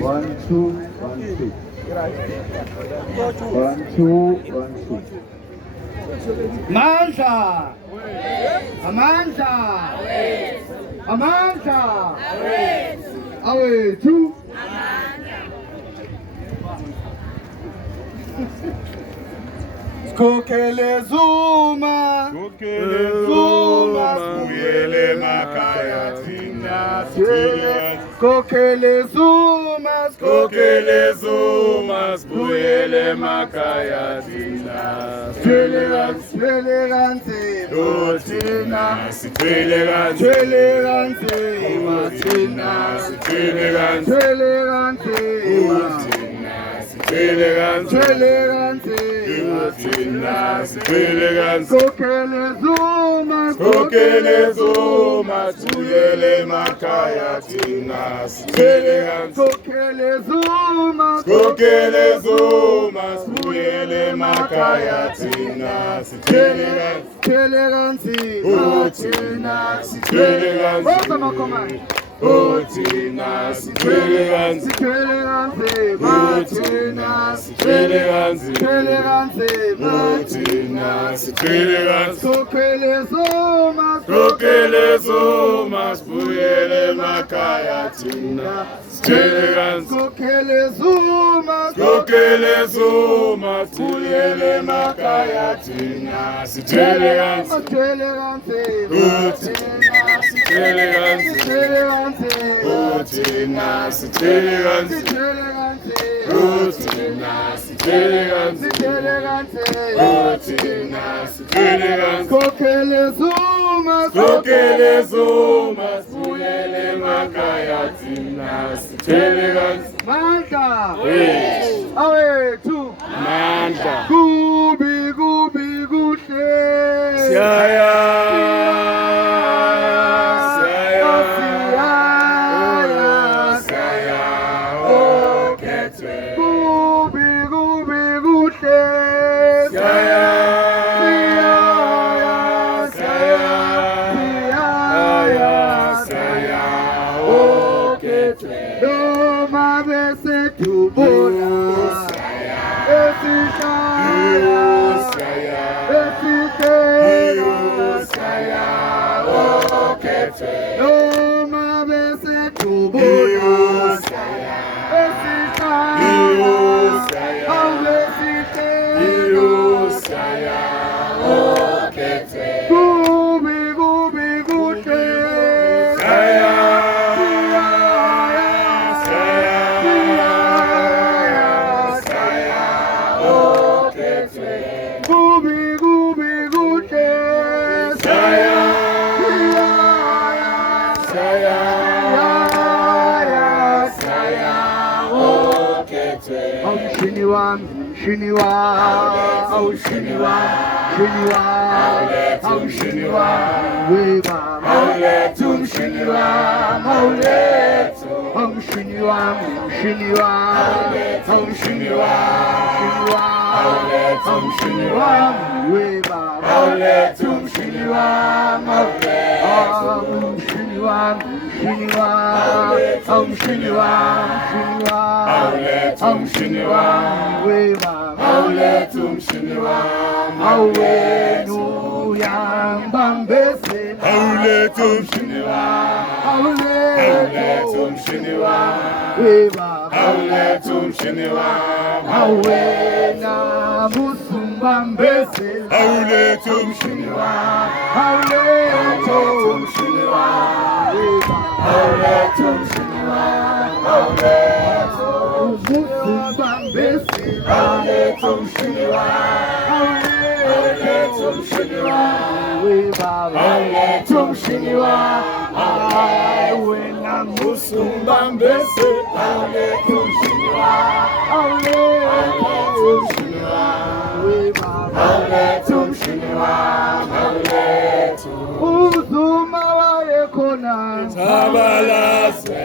One, two, one, two. 1, 2, 1, 2. Amandla! Amandla! Amandla! Awethu! Sikhokhele Zuma! Zuma! Sibuyele emakhaya thina sithile. Sikhokhele Zuma! Sikhokhele Zuma, sibuyele emakhaya thina sithwele kanzima thina sithwele kanzima thina sithwele kanzima thina sithwele kanzima Sikhokhele Zuma, sibuyele emakhaya thina sithwele kanzima Sikhokhele Zuma, sibuyele emakhaya thina sithwele kanzima thina sithwele kanzima thina sithwele kanzima thina sithwele kanzima thina sithwele kanzima Sikhokhele Zuma, sibuyele emakhaya thina sithwele kanzima Sikhokhele Zuma, sibuyele emakhaya thina sithwele kanzima thina sithwele kanzima thina sithwele kanzima thina sithwele kanzima thina sithwele kanzima Sikhokhele Zuma, sibuyele emakhaya thina sithwele kanzima Amandla! Awethu! Amandla! Kubi kuhle! Siyaya! Uzuma wayekhona Sabalazwe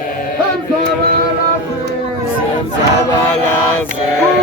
Sabalaze.